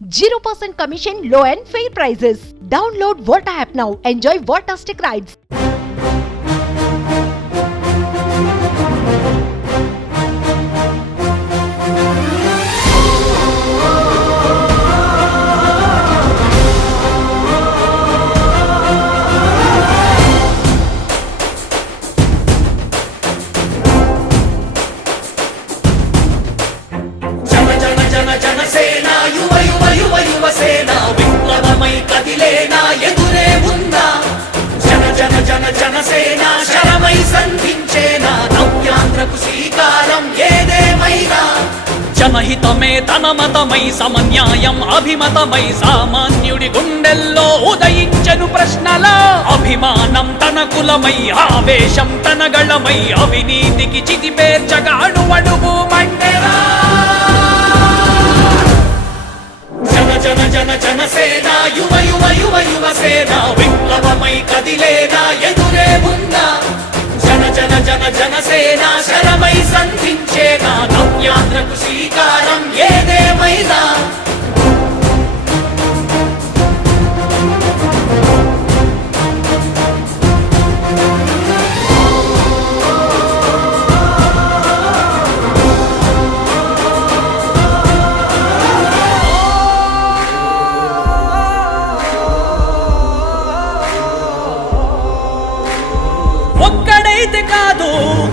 0% commission, low and fair prices. Download Volta app now. Enjoy Voltastic rides. శ్రీకారం ఏదేమైనా? జనహితమే తన మతమై సమన్యాయం అభిమతమై సామాన్యుడి గుండెల్లో ఉదయించను ప్రశ్నల. అభిమానం తన కులమై ఆవేశం తన గళమై అవినీతికి చితిపేర్చగా అణువడుగు మండెరా జన జన జన జనసేన యువ యువ యువ యువసేన విప్లవమై కదిలేదా ఎదురే ఉందా జన జన జన జనసేన శరమై సంధించే నా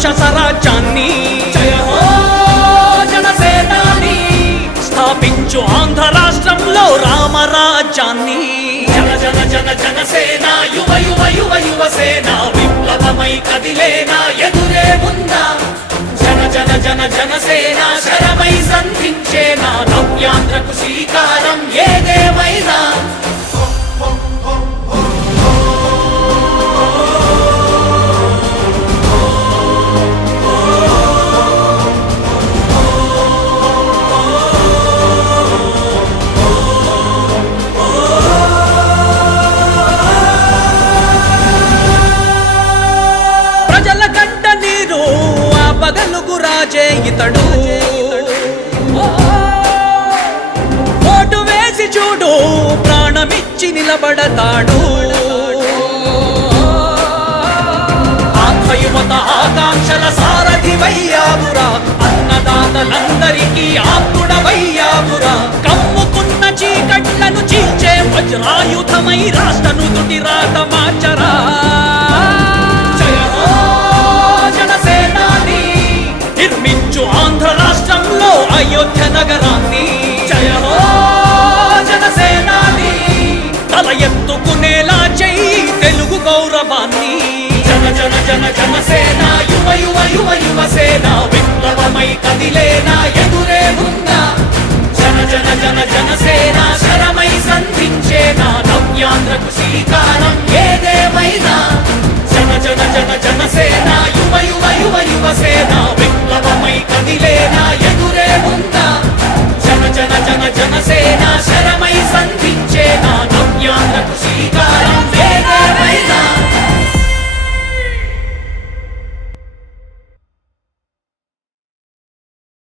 రాక్షస రాజ్యాన్ని స్థాపించు ఆంధ్ర రాష్ట్రంలో రామరాజ్యాన్ని. జన జన జన జనసేన యువ యువ యువ యువసేన విప్లవమై కదిలేనా ఎదురే ఉందా జన జన జన జనసేన శరమై సంధించేనా నవ్యాంధ్రకు శ్రీకారం రాజే ఇతడు ఓటు వేసి చూడు ప్రాణమిచ్చి నిలబడతాడు. ఆత్మయుమత ఆకాంక్షల సారథి వయ్యాబురా అన్నదాతలందరికీ ఆత్ముడ వయ్యాబురా కమ్ముకున్న చీకట్లను చీల్చే వజ్రాయుధమై రాష్ట్రను నుదుటి రాత మార్చరా. కదిలేనా విప్లవమై కదిలేనా ఎదురే ఉందా? జన జన జన జనసేన శరమై సంధించేనా నవ్యాంధ్రకు శ్రీకారం